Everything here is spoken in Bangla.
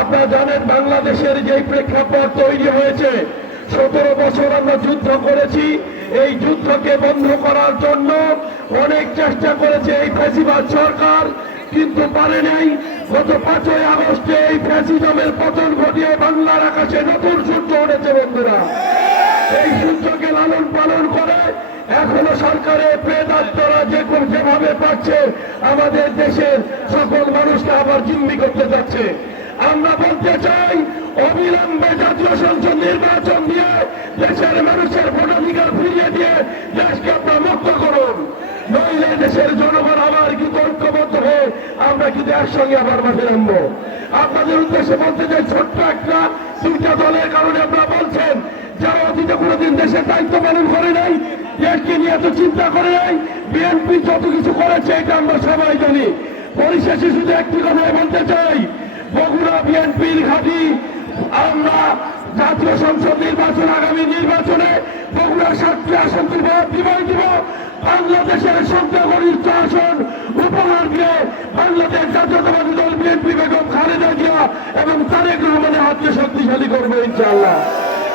আপনারা জানেন বাংলাদেশের যে প্রেক্ষাপট তৈরি হয়েছে, সতেরো বছর আমরা যুদ্ধ করেছি। এই যুদ্ধকে বন্ধ করার জন্য অনেক চেষ্টা করেছে এই ফেসিবাদ সরকার, কিন্তু পারে নাই। গত পাঁচই আগস্টে এই ফ্যাসিজমের পতন ঘটিয়ে বাংলার আকাশে নতুন সূর্য উঠেছে, বন্ধুরা। এই সূর্যকে লালন পালন করে এখনও সরকারের প্রেতাত্মরা যে কোন- যেভাবে পাচ্ছে আমাদের দেশের সকল মানুষকে আবার জিম্মি করতে যাচ্ছে। আমরা বলতে চাই, অবিলম্বে জাতীয় সংসদ নির্বাচন দিয়ে দেশের মানুষের ভোটাধিকার ফিরিয়ে দিয়ে দেশকে আপনার মুক্ত করুন। নইলে দেশের জনগণ আবার কিন্তু ঐক্যবদ্ধ হয়ে আমরা কিন্তু একসঙ্গে আবার মাঠে নামবো? আপনাদের উদ্দেশ্যে বলতে চাই, ছোট্ট একটা দুইটা দলের কারণে আপনারা বলছেন, যারা অতীতে কোনোদিন দেশের দায়িত্ব পালন করে নাই, দেশকে নিয়ে এত চিন্তা করে নাই, বিএনপি যত কিছু করেছে, এটা আমরা সবাই জানি। পরিশেষে শুধু একটি কথা বলতে চাই বিএনপির ঘাঁটি। আমরা জাতীয় সংসদ নির্বাচন, আগামী নির্বাচনে বগুড়ার সাতটি আসন দিব বিবাহ দিব। বাংলাদেশের সংখ্যাগরিষ্ঠ আসন উপহার দিয়ে বাংলাদেশ জাতীয়তাবাদী দল, বিএনপি বেগম খালেদা জিয়া এবং তারেক রহমানের হাতকে শক্তিশালী করব, ইনশাআল্লাহ।